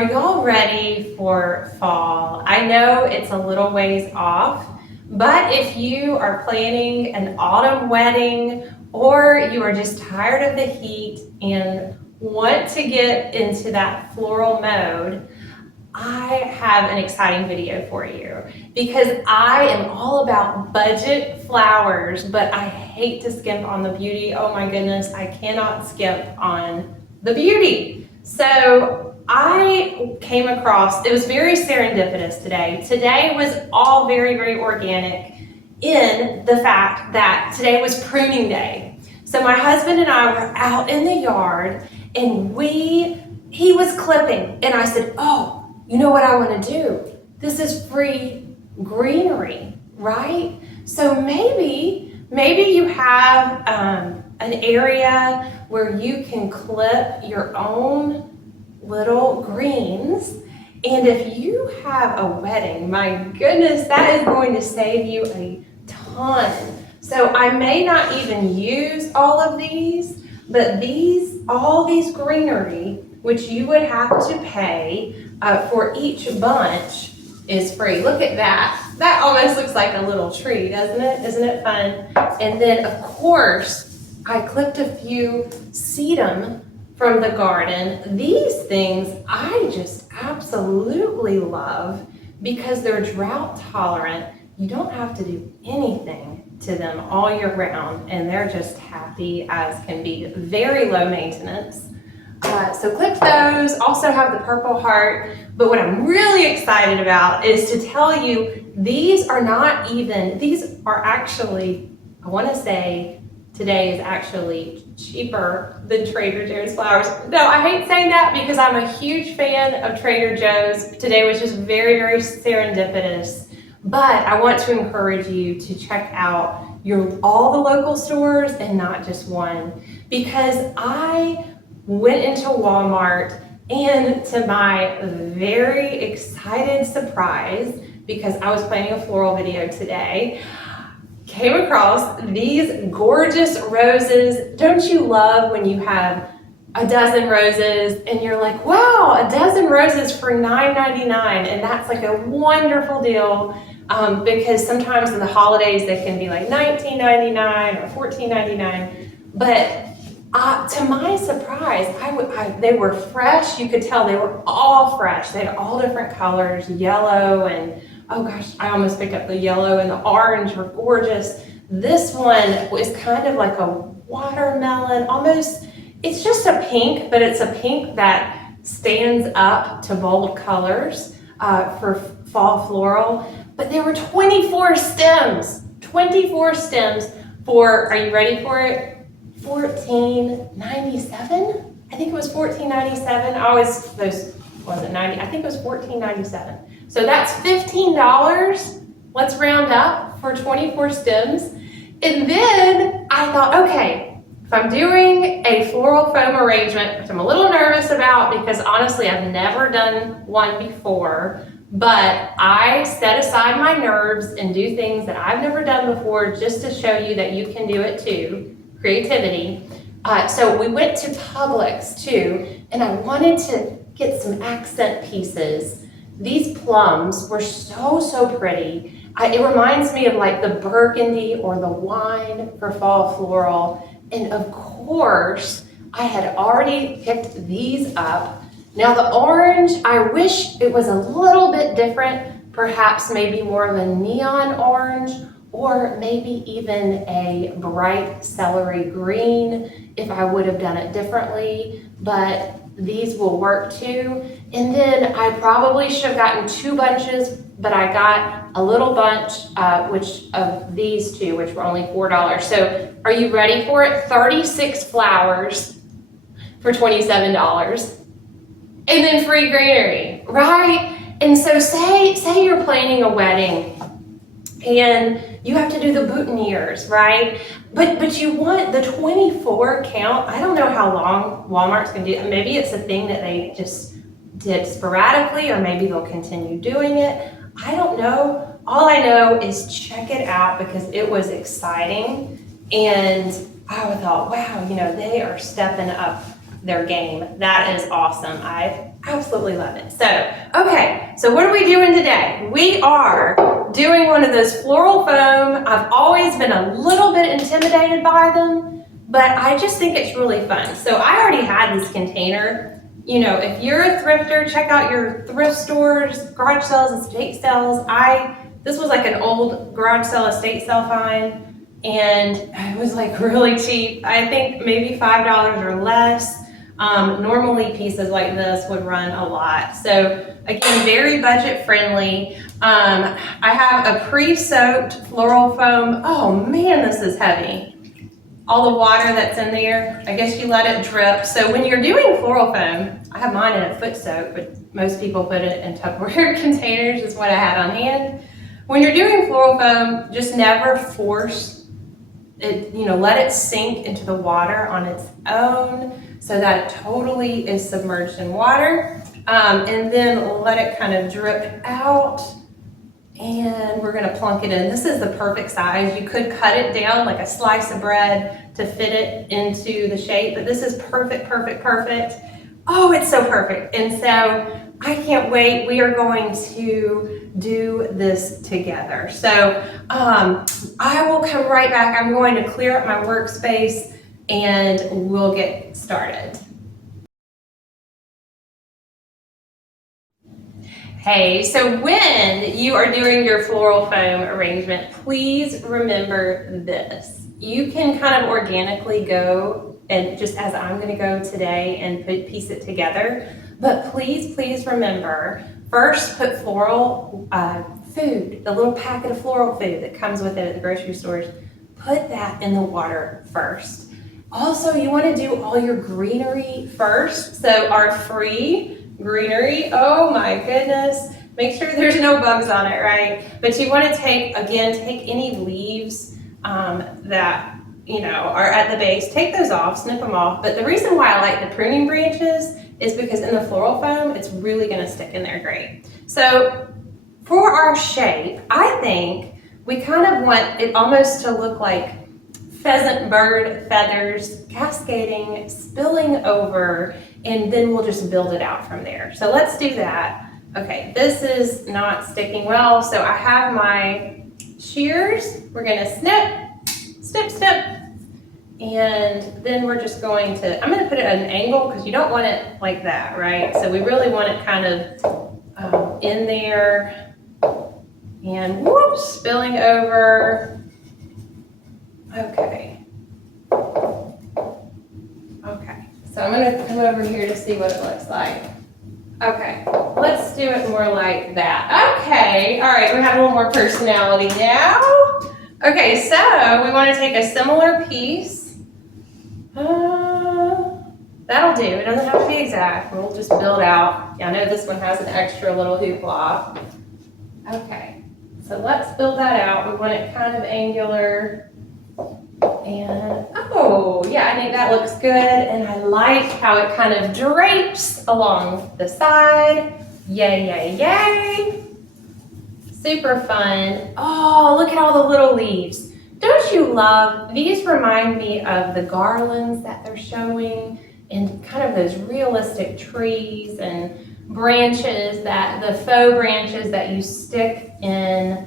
Are y'all ready for fall? I know it's a little ways off, but if you are planning an autumn wedding or you are just tired of the heat and want to get into that floral mode, I have an exciting video for you because I am all about budget flowers, but I hate to skimp on the beauty. Oh my goodness, I cannot skimp on the beauty. So I came across, it was very serendipitous today. Today was all very, very organic in the fact that today was pruning day. So my husband and I were out in the yard and he was clipping and I said, oh, you know what I want to do? This is free greenery, right? So maybe you have an area where you can clip your own little greens. And if you have a wedding, my goodness, that is going to save you a ton. So I may not even use all of these, but all these greenery, which you would have to pay for each bunch, is free. Look at that. That almost looks like a little tree, doesn't it? Isn't it fun? And then, of course, I clipped a few sedum from the garden. These things I just absolutely love because they're drought tolerant. You don't have to do anything to them all year round, and they're just happy as can be. Very low maintenance. So clip those, also have the Purple Heart, but what I'm really excited about is to tell you these are actually, I want to say today is actually cheaper than Trader Joe's flowers. No, I hate saying that because I'm a huge fan of Trader Joe's. Today was just very, very serendipitous, but I want to encourage you to check out all the local stores and not just one, because I went into Walmart and to my very excited surprise, because I was planning a floral video today, came across these gorgeous roses. Don't you love when you have a dozen roses and you're like, wow, a dozen roses for $9.99, and that's like a wonderful deal because sometimes in the holidays they can be like $19.99 or $14.99, but to my surprise, they were fresh. You could tell they were all fresh. They had all different colors, yellow and, oh gosh, I almost picked up the yellow, and the orange were gorgeous. This one was kind of like a watermelon, almost, it's just a pink, but it's a pink that stands up to bold colors for fall floral. But there were 24 stems for, are you ready for it? $14.97. I think it was $14.97. Wasn't 90. I think it was $14.97. So that's $15. Let's round up for 24 stems. And then I thought, okay, if I'm doing a floral foam arrangement, which I'm a little nervous about because honestly I've never done one before, but I set aside my nerves and do things that I've never done before just to show you that you can do it too. Creativity. So we went to Publix too, and I wanted to get some accent pieces. These plums were so pretty. It reminds me of like the burgundy or the wine for fall floral. And of course, I had already picked these up. Now the orange, I wish it was a little bit different, perhaps maybe more of a neon orange, or maybe even a bright celery green if I would have done it differently, but these will work too. And then I probably should have gotten 2 bunches, but I got a little bunch, which of these two, which were only $4. So are you ready for it? 36 flowers for $27. And then free greenery, right? And so say you're planning a wedding and you have to do the boutonnieres, right? But you want the 24 count. I don't know how long Walmart's gonna do it. Maybe it's a thing that they just did sporadically, or maybe they'll continue doing it. I don't know. All I know is check it out because it was exciting. And I thought, wow, they are stepping up their game. That is awesome. I Absolutely love it. So, okay, so what are we doing today? We are doing one of those floral foam. I've always been a little bit intimidated by them, but I just think it's really fun. So I already had this container. You know, if you're a thrifter, check out your thrift stores, garage sales, estate sales. This was like an old garage sale, estate sale find, and it was like really cheap. I think maybe $5 or less. Normally pieces like this would run a lot. So again, very budget friendly. I have a pre-soaked floral foam. Oh man, this is heavy. All the water that's in there, I guess you let it drip. So when you're doing floral foam, I have mine in a foot soak, but most people put it in Tupperware containers is what I had on hand. When you're doing floral foam, just never force it, let it sink into the water on its own so that it totally is submerged in water. And then let it kind of drip out. And we're gonna plunk it in. This is the perfect size. You could cut it down like a slice of bread to fit it into the shape, but this is perfect, perfect, perfect. Oh, it's so perfect. And so I can't wait. We are going to do this together. So I will come right back. I'm going to clear up my workspace and we'll get started. Hey, so when you are doing your floral foam arrangement, please remember this. You can kind of organically go, and just as I'm going to go today, and piece it together. But please, please remember, first put floral food, the little packet of floral food that comes with it at the grocery stores, put that in the water first. Also, you want to do all your greenery first. So our free greenery, oh my goodness, make sure there's no bugs on it, right? But you want to take any leaves that are at the base, take those off, snip them off. But the reason why I like the pruning branches is because in the floral foam, it's really going to stick in there great. So for our shape, I think we kind of want it almost to look like pheasant bird feathers cascading, spilling over, and then we'll just build it out from there. So let's do that. Okay, this is not sticking well, so I have my shears. We're gonna snip, snip, snip, and then we're just going to, I'm gonna put it at an angle because you don't want it like that, right? So we really want it kind of in there and whoops, spilling over. Okay. Okay, so I'm gonna come over here to see what it looks like. Okay, let's do it more like that. Okay, all right, we have a little more personality now. Okay, so we wanna take a similar piece. That'll do, it doesn't have to be exact. We'll just build out. Yeah, I know this one has an extra little hoopla. Okay, so let's build that out. We want it kind of angular. And oh yeah, I think that looks good, and I like how it kind of drapes along the side. Yay, yay, yay. Super fun. Oh, look at all the little leaves. Don't you love, these remind me of the garlands that they're showing and kind of those realistic trees and branches, that the faux branches that you stick in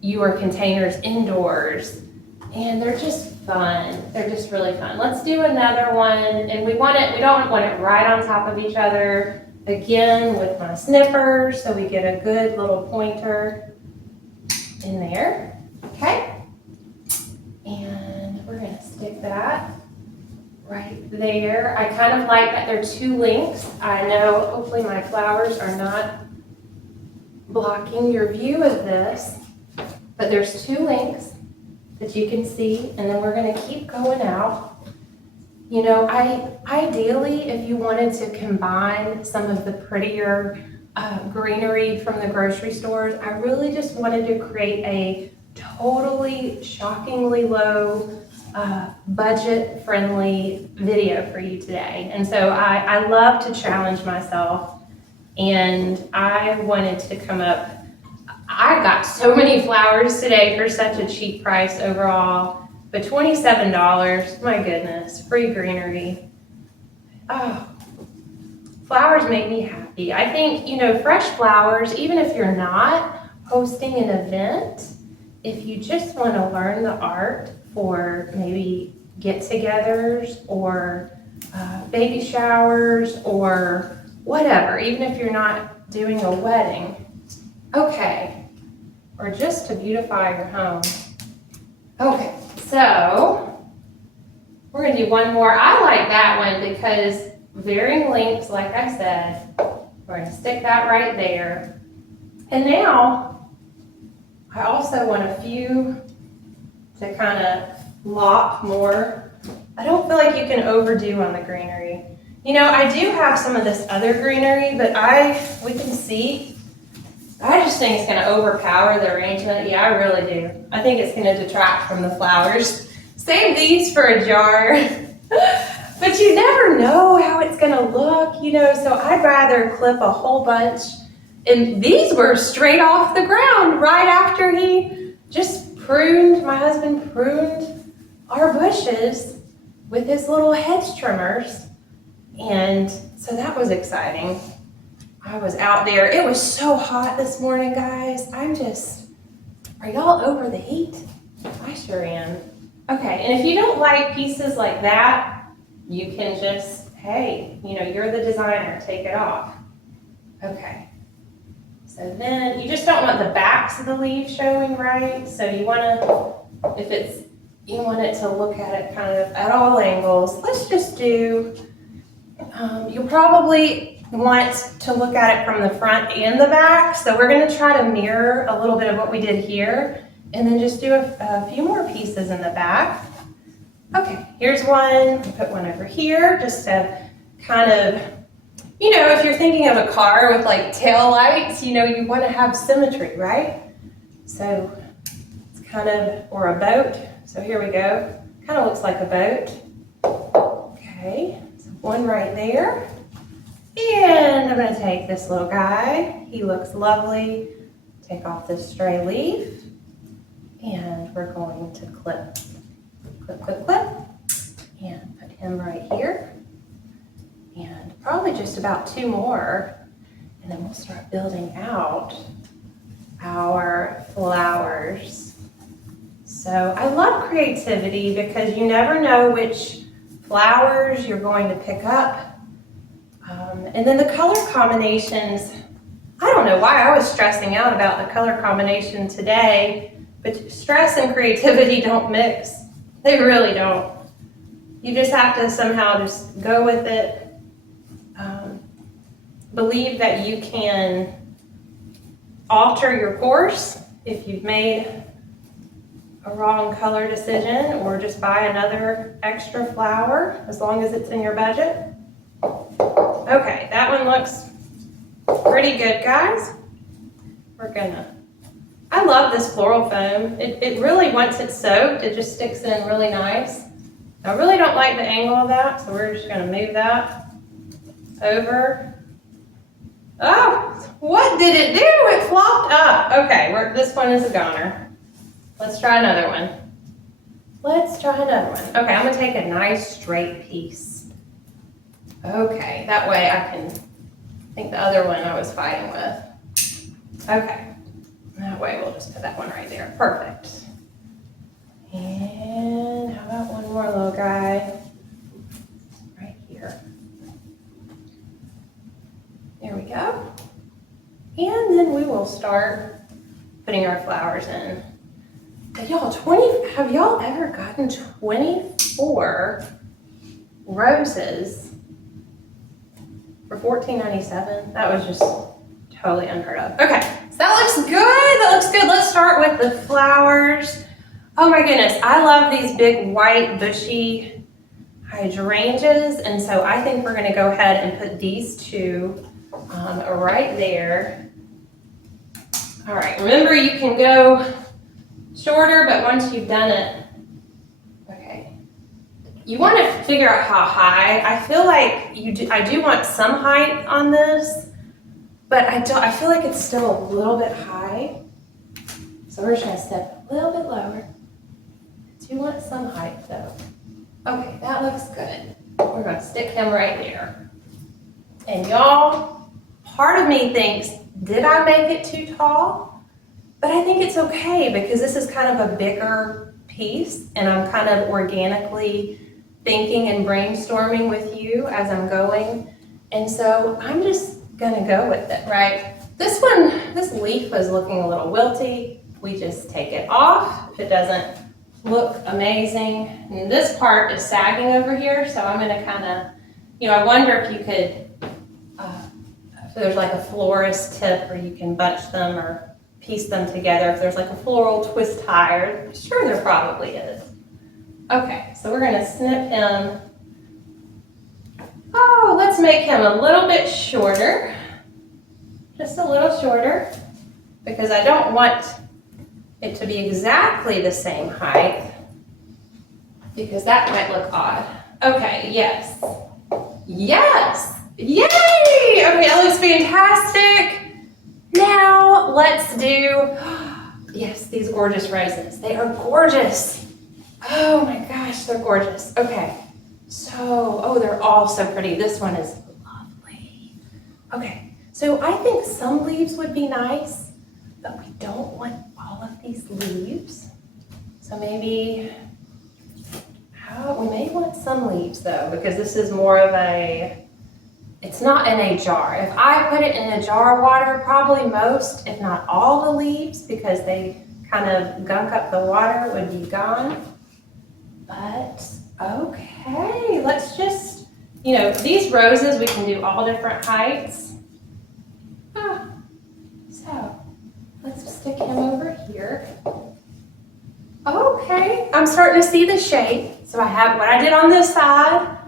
your containers indoors. And they're just fun. They're just really fun. Let's do another one. And we don't want it right on top of each other. Again, with my snippers, so we get a good little pointer in there. Okay. And we're gonna stick that right there. I kind of like that there are two links. I know hopefully my flowers are not blocking your view of this, but there's two links that you can see, and then we're going to keep going out. Ideally, if you wanted to combine some of the prettier greenery from the grocery stores, I really just wanted to create a totally shockingly low budget-friendly video for you today. And so I love to challenge myself, and I wanted to come up. I got so many flowers today for such a cheap price overall, but $27, my goodness, free greenery. Oh, Flowers make me happy. I think, you know, fresh flowers, even if you're not hosting an event, if you just want to learn the art for maybe get-togethers or baby showers or whatever, even if you're not doing a wedding, okay, or just to beautify your home. Okay, so we're going to do one more. I like that one because varying lengths, like I said, we're going to stick that right there. And now I also want a few to kind of lop more. I don't feel like you can overdo on the greenery. You know, I do have some of this other greenery, but we can see, I just think it's going to overpower the arrangement. Yeah, I really do. I think it's going to detract from the flowers. Save these for a jar. But you never know how it's going to look, you know, so I'd rather clip a whole bunch. And these were straight off the ground right after he just my husband pruned our bushes with his little hedge trimmers. And so that was exciting. I was out there. It was so hot this morning, guys. Are y'all over the heat? I sure am. Okay, and if you don't like pieces like that, you can just, hey, you know, you're the designer, take it off. Okay. So then you just don't want the backs of the leaves showing, right? So you want it to look at it kind of at all angles. Let's just do, you'll probably want to look at it from the front and the back. So we're going to try to mirror a little bit of what we did here and then just do a few more pieces in the back. Okay, here's one. Put one over here just to kind of, you know, if you're thinking of a car with like tail lights, you know, you want to have symmetry, right? So it's kind of, or a boat. So here we go. Kind of looks like a boat. Okay, so one right there. And I'm going to take this little guy. He looks lovely. Take off this stray leaf. And we're going to clip, and put him right here. And probably just about two more. And then we'll start building out our flowers. So I love creativity because you never know which flowers you're going to pick up. And then the color combinations, I don't know why I was stressing out about the color combination today, but stress and creativity don't mix. They really don't. You just have to somehow just go with it. Believe that you can alter your course if you've made a wrong color decision, or just buy another extra flower as long as it's in your budget. Okay, that one looks pretty good, guys. I love this floral foam. It really, once it's soaked, it just sticks in really nice. I really don't like the angle of that, so we're just gonna move that over. Oh, what did it do? It flopped up. Okay, this one is a goner. Let's try another one. Okay, I'm gonna take a nice straight piece. Okay, that way I think the other one I was fighting with. Okay, that way we'll just put that one right there. Perfect. And how about one more little guy right here. There we go. And then we will start putting our flowers in. Y'all, have y'all ever gotten 24 roses for $14.97? That was just totally unheard of. Okay, so that looks good. Let's start with the flowers. Oh my goodness, I love these big white bushy hydrangeas, and so I think we're gonna go ahead and put these two right there. All right, remember you can go shorter, but once you've done it, okay. You want to figure out how high. I feel like I do want some height on this, but I feel like it's still a little bit high. So we're just gonna step a little bit lower. I do want some height though. Okay, that looks good. We're gonna stick him right there. And y'all, part of me thinks, did I make it too tall? But I think it's okay because this is kind of a bigger piece and I'm kind of organically thinking and brainstorming with you as I'm going. And so I'm just gonna go with it, right? This one, this leaf was looking a little wilty. We just take it off if it doesn't look amazing. And this part is sagging over here, so I'm gonna kind of, I wonder if you could, if there's like a florist tip where you can bunch them or piece them together. If there's like a floral twist tie, I'm sure there probably is. Okay, so we're gonna snip him. Oh, let's make him a little bit shorter. Just a little shorter, because I don't want it to be exactly the same height, because that might look odd. Okay, yes. Yes! Yay! Okay, that looks fantastic. Now let's do, yes, these gorgeous roses. They are gorgeous. Oh my gosh, they're gorgeous. Okay, so, oh, they're all so pretty. This one is lovely. Okay, so I think some leaves would be nice, but we don't want all of these leaves. So maybe, we may want some leaves though, because this is more of a, it's not in a jar. If I put it in a jar of water, probably most, if not all the leaves, because they kind of gunk up the water, would be gone. But, okay, let's just, these roses, we can do all different heights. So, let's stick him over here. Okay, I'm starting to see the shape. So I have what I did on this side.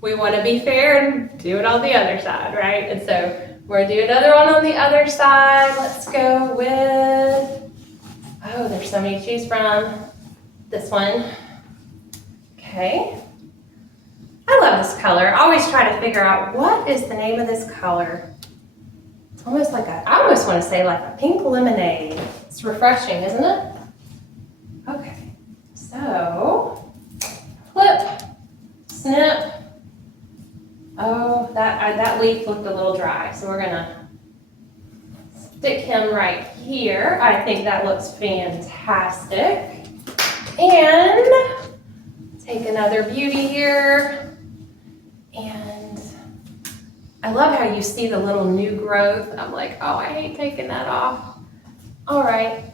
We want to be fair and do it on the other side, right? And so we're going to do another one on the other side. Let's go with, oh, there's so many to choose from. This one. Okay. I love this color. I always try to figure out what is the name of this color. It's almost like I almost want to say like a pink lemonade. It's refreshing, isn't it? Okay. So, flip, snip. Oh, that leaf looked a little dry, so we're gonna stick him right here. I think that looks fantastic. And take another beauty here. And I love how you see the little new growth. I'm like, oh, I hate taking that off. All right,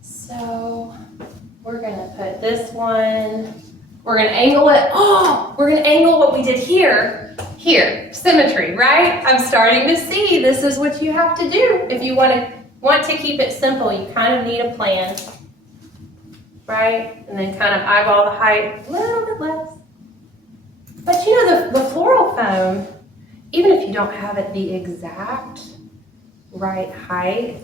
so we're gonna put this one, we're gonna angle it. Oh, we're gonna angle what we did here. Here, symmetry, right? I'm starting to see this is what you have to do. If you want to keep it simple, you kind of need a plan, right? And then kind of eyeball the height a little bit less. But the floral foam, even if you don't have it the exact right height,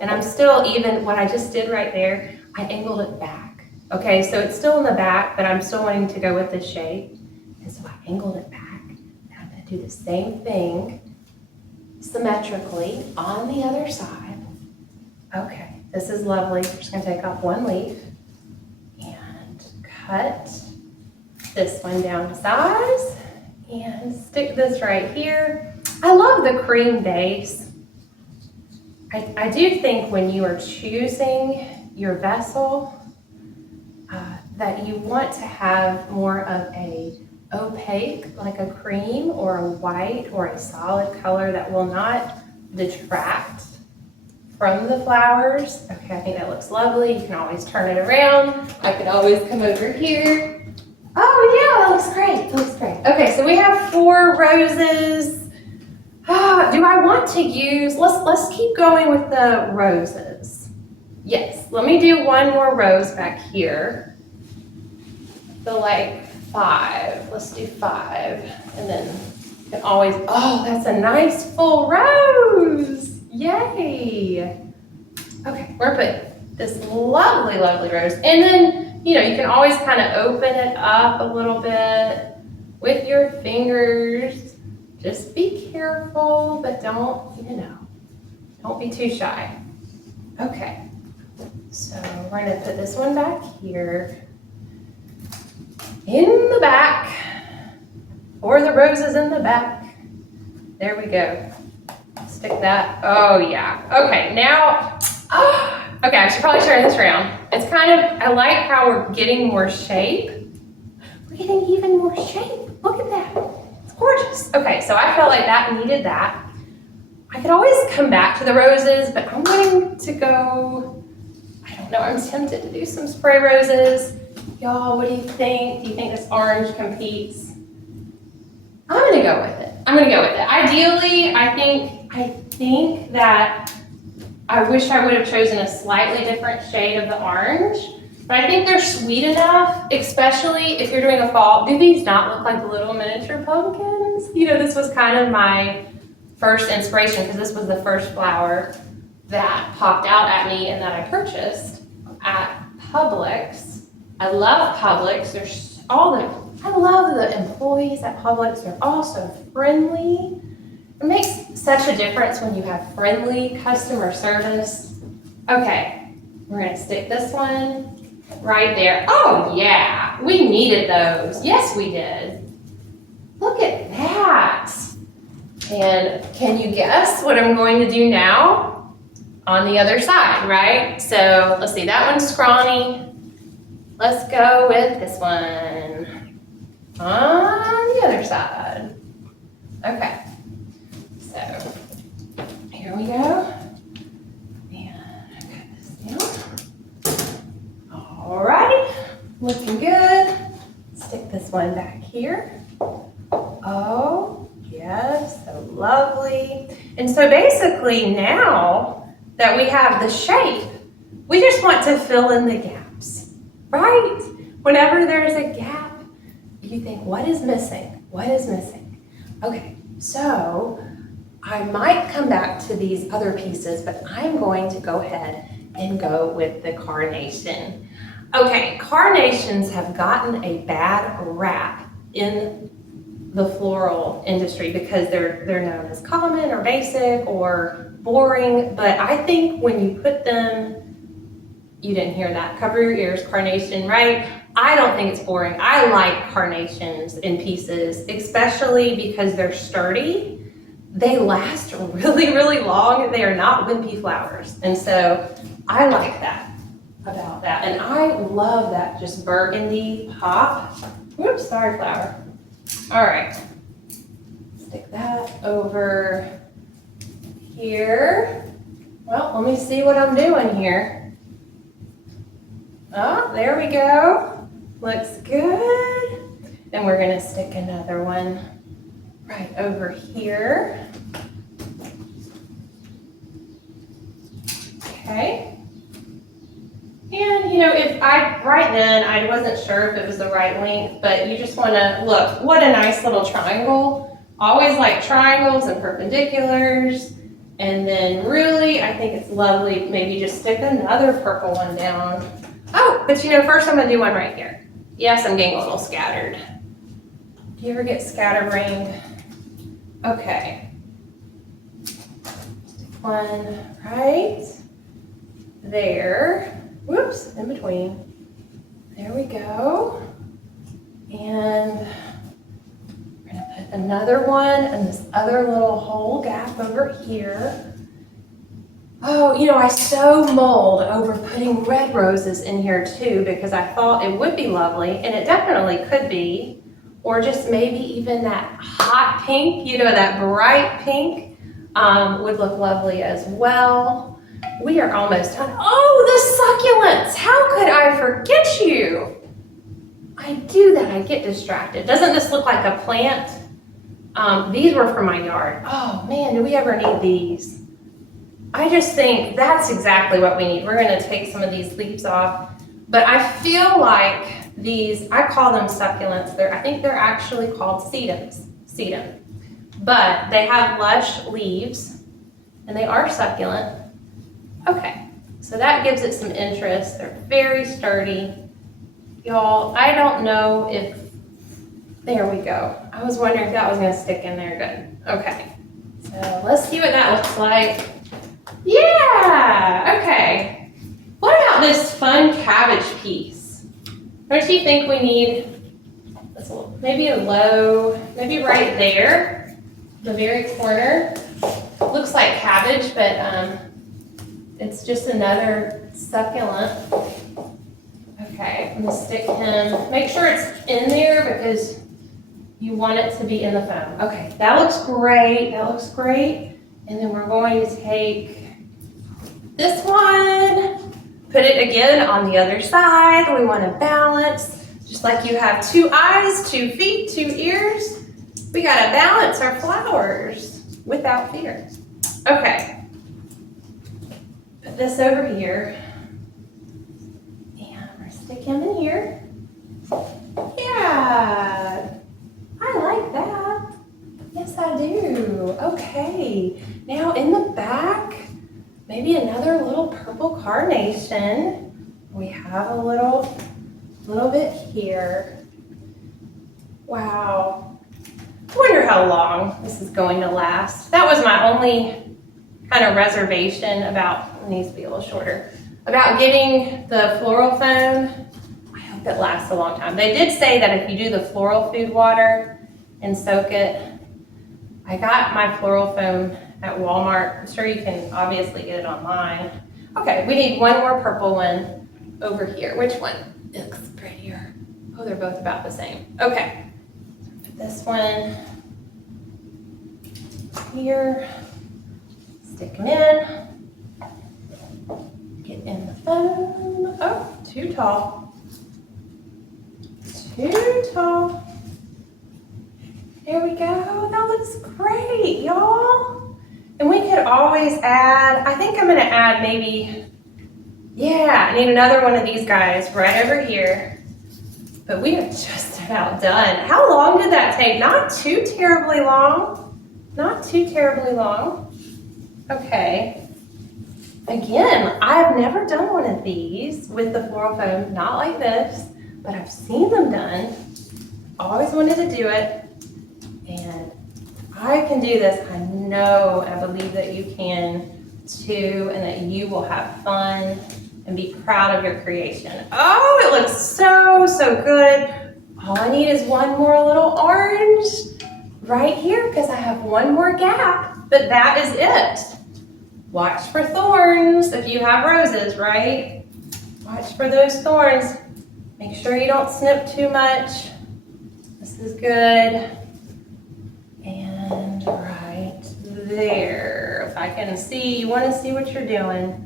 and I'm still even, what I just did right there, I angled it back. Okay, so it's still in the back, but I'm still wanting to go with this shape. And so I angled it back. And I'm gonna do the same thing symmetrically on the other side. Okay, this is lovely. We're just gonna take off one leaf and cut this one down to size and stick this right here. I love the cream base. I do think when you are choosing your vessel, that you want to have more of a opaque, like a cream or a white or a solid color that will not detract from the flowers. Okay, I think that looks lovely. You can always turn it around. I could always come over here. Oh yeah, that looks great. That looks great. Okay, so we have 4 roses. Do I want to use, let's keep going with the roses. Yes, let me do one more rose back here. So like 5, let's do 5. And then you can always, oh, that's a nice full rose. Yay. Okay, we're gonna put this lovely, lovely rose. And then, you can always kind of open it up a little bit with your fingers. Just be careful, but don't be too shy. Okay, so we're gonna put this one back here in the back, or the roses in the back. There we go. Stick that. Oh yeah. Okay, now, okay, I should probably turn this around. It's kind of, I like how we're getting more shape. We're getting even more shape. Look at that. It's gorgeous. Okay, so I felt like that needed that. I could always come back to the roses, but I'm going to go, I don't know, I'm tempted to do some spray roses. Y'all, what do you think? Do you think this orange competes? I'm gonna go with it. I'm gonna go with it. Ideally, I think that I wish I would have chosen a slightly different shade of the orange, but I think they're sweet enough, especially if you're doing a fall. Do these not look like little miniature pumpkins? You know, this was kind of my first inspiration because this was the first flower that popped out at me and that I purchased at Publix. I love Publix. There's I love the employees at Publix. They're all so friendly. It makes such a difference when you have friendly customer service. Okay, we're gonna stick this one right there. Oh yeah, we needed those. Yes, we did. Look at that. And can you guess what I'm going to do now? On the other side, right? So let's see, that one's scrawny. Let's go with this one on the other side. Okay, so here we go. And cut this down. Alrighty, looking good. Stick this one back here. Oh, yes, so lovely. And so basically now that we have the shape, we just want to fill in the gaps, right? Whenever there's a gap, you think, what is missing? What is missing? Okay, so I might come back to these other pieces, but I'm going to go ahead and go with the carnation. Okay, carnations have gotten a bad rap in the floral industry because they're known as common or basic or boring, but I think when you put them, you didn't hear that, cover your ears, carnation, right? I don't think it's boring. I like carnations in pieces, especially because they're sturdy. They last really, really long. They are not wimpy flowers. And so I like that about that. And I love that just burgundy pop. Whoops, sorry, flower. All right, stick that over here. Well, let me see what I'm doing here. Oh, there we go. Looks good. Then we're gonna stick another one right over here. Okay. And you know, right then, I wasn't sure if it was the right length, but you just wanna, look, what a nice little triangle. Always like triangles and perpendiculars. And then really, I think it's lovely, maybe just stick another purple one down. Oh, but you know, first I'm gonna do one right here. Yes, I'm getting a little scattered. Do you ever get scatterbrained? Okay. Stick one right there. Whoops, in between. There we go. And we're gonna put another one in this other little hole gap over here. Oh, you know, I so mulled over putting red roses in here too because I thought it would be lovely, and it definitely could be, or just maybe even that hot pink, you know, that bright pink would look lovely as well. We are almost done. Oh, the succulents! How could I forget you? I do that, I get distracted. Doesn't this look like a plant? These were from my yard. Oh man, do we ever need these? I just think that's exactly what we need. We're gonna take some of these leaves off, but I feel like these, I call them succulents. I think they're actually called sedum, but they have lush leaves and they are succulent. Okay, so that gives it some interest. They're very sturdy. Y'all, I don't know if, there we go. I was wondering if that was gonna stick in there good. Okay, so let's see what that looks like. Yeah, okay. What about this fun cabbage piece? Don't you think we need maybe a low, maybe right there? the very corner. Looks like cabbage, but it's just another succulent. Okay, I'm gonna stick him, make sure it's in there because you want it to be in the foam. Okay, that looks great, that looks great. And then we're going to take this one, put it again on the other side. We want to balance, just like you have 2 eyes, 2 feet, 2 ears. We gotta balance our flowers without fear. Okay, put this over here. And we're stick him in here. Yeah, I like that. Yes, I do. Okay, now in the back, maybe another little purple carnation. We have a little bit here. Wow. I wonder how long this is going to last. That was my only kind of reservation about, it needs to be a little shorter, about getting the floral foam. I hope it lasts a long time. They did say that if you do the floral food water and soak it, I got my floral foam at Walmart. I'm sure you can obviously get it online. Okay, we need one more purple one over here. Which one looks prettier? Oh, they're both about the same. Okay, put this one here. Stick them in. Get in the foam. Oh, too tall. Too tall. There we go. That looks great, y'all. And we could always add, I think I'm gonna add maybe, yeah, I need another one of these guys right over here. But we are just about done. How long did that take? Not too terribly long. Not too terribly long. Okay. Again, I've never done one of these with the floral foam, not like this, but I've seen them done. Always wanted to do it. And I can do this. I know, I believe that you can too, and that you will have fun and be proud of your creation. Oh, it looks so, so good. All I need is one more little orange right here because I have one more gap, but that is it. Watch for thorns if you have roses, right? Watch for those thorns. Make sure you don't snip too much. This is good. And right there, if I can see, you want to see what you're doing.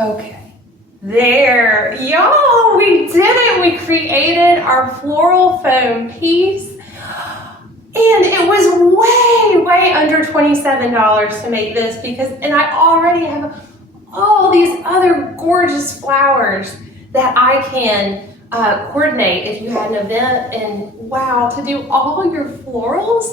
Okay, there, y'all, we did it. We created our floral foam piece, and it was way under $27 to make this because, and I already have all these other gorgeous flowers that I can coordinate if you had an event. And wow, to do all your florals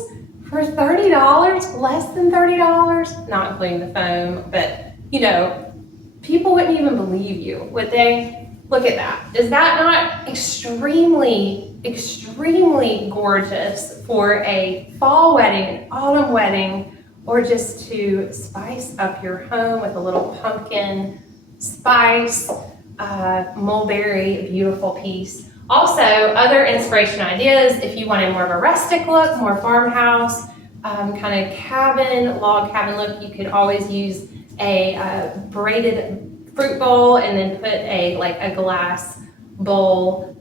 for $30, less than $30, not including the foam, but you know, people wouldn't even believe you, would they? Look at that. Is that not extremely, extremely gorgeous for a fall wedding, an autumn wedding, or just to spice up your home with a little pumpkin spice, mulberry, beautiful piece. Also, other inspiration ideas, if you wanted more of a rustic look, more farmhouse, kind of cabin, log cabin look, you could always use a braided fruit bowl and then put a glass bowl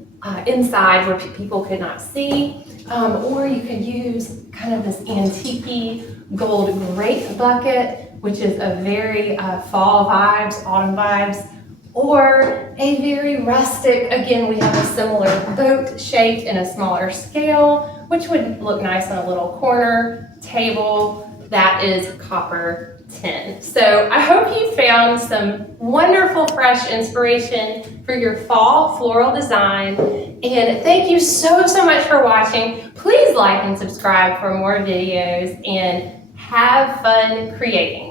inside where people could not see. Or you could use kind of this antique gold grape bucket, which is a very fall vibes, autumn vibes, or a very rustic, again, we have a similar boat shaped in a smaller scale, which would look nice on a little corner table that is copper tin. So I hope you found some wonderful, fresh inspiration for your fall floral design. And thank you so, so much for watching. Please like and subscribe for more videos and have fun creating.